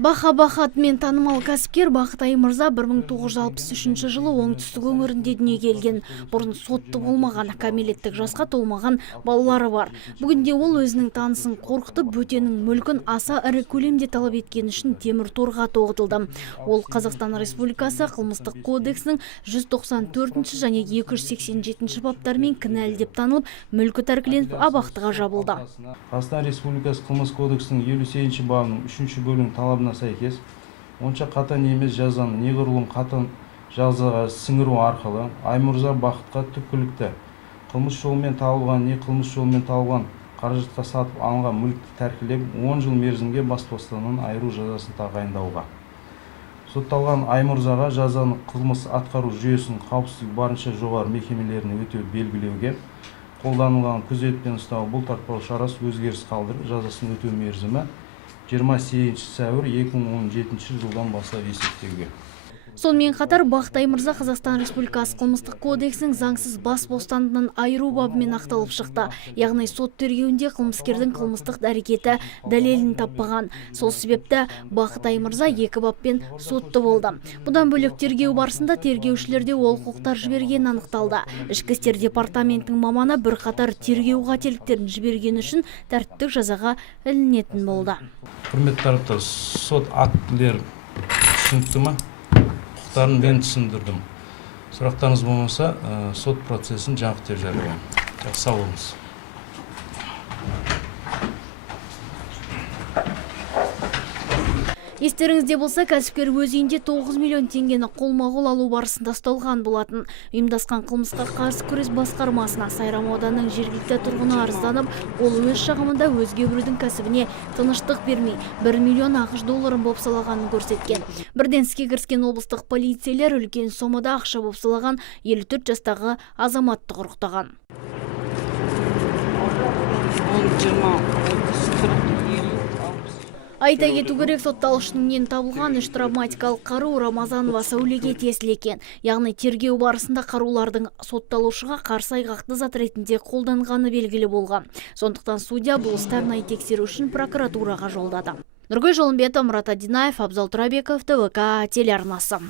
Баха-Баха атымен танымал кәсіпкер Бақытай Мырза 1963 жылы оңтүстік өңірінде дүниеге келген. Бұрын сотты болмаған, кәмелеттік жасқа толмаған балалары бар. Бүгінде ол өзінің танысын қорқытып, бөтеннің мүлкін аса ірі көлемде талап еткен үшін темір торға тоғытылды. Ол Қазақстан Республикасы қылмыстық кодексінің 194 және 287 баптарымен кінәлі деп танылып, мүлкі тәркіленіп, абақтыға жабылды. Қазақстан Республикасы қылмыс кодексінің 58 бабының 3 бөлігінің талабына сәйкес, онша қатаң емес жазаны неғұрлым қатаң жазаға сіңіру арқылы Аймұрза Бақытқа түпкілікті қылмыс жолымен табылған не қылмыс жолымен табылған қаражатқа сатып алынған мүлікті тәркілеп 10 жыл мерзімге бас бостандығынан айыру жазасын тағайындауға. Сотталған Аймұрзаға жазаны қылмыс атқару жүйесінің қауіпсіздігі барынша жоғары мекемелеріне өтеу белгілеуге, қолданылған күзетпен ұстау бұлтартпау шарасы өзгеріс қалдырып, жазасын өтеу мерзімі 28 сәуір 2017 жылдан бастап есептеуге. Сонымен қатар Бақытай Мырза Қазақстан Республикасы қылмыстық кодексінің заңсыз бас бостандығынан айыру бабымен ақталып шықты. Яғни сот тергеуінде қылмыскердің қылмыстық әрекеті дәлелін таппаған. Сол себепті Бақытай Мырза 2 баппен сотты болды. Бұдан бөлек тергеу барысында тергеушілерде олқылықтар жібергені анықталды. Ішкі істер департаментінің маманы бірқатар тергеу қателіктерін жібергені үшін тәртіптік жазаға ілінетін болды. Құрметті тараптар, сот актілері түсінікті ме? Құқықтарын мен түсіндірдім. Сұрақтарыңыз болмаса, сот процесін жаңғыртып жариялаймын. Сау болыңыз. Естеріңізде болса, кәсіпкер өз үйінде 9 миллион теңгені қолма-қол алу барысында ұсталған болатын. Ұйымдасқан қылмысқа қарсы күрес басқармасына Сайрам ауданының жергілікті тұрғыны арызданып, ол өз шағымында өзге біреудің кәсібіне тыныштық бермей, 1 миллион ақш долларын бопсалағанын көрсеткен. Бірден іске кіріскен облыстық полицейлер үлкен сомада ақша бопсалаған 54 жастағы азаматты құрықтаған. Айта кету керек, сотталушының табылған үш травматикалық қару Рамазанова Сәулеге тиесілі екен. Яғни тергеу барысында қарулардың сотталушыға қарсы айғақты зат ретінде қолданғаны белгілі болған. Сондықтан судья бұл істі арнайы тексеру үшін прокуратураға жолдады. Нұргүл Жолымбетова, Мұрат Адинаев, Абзал Тұрабеков, ТВК телеарнасы.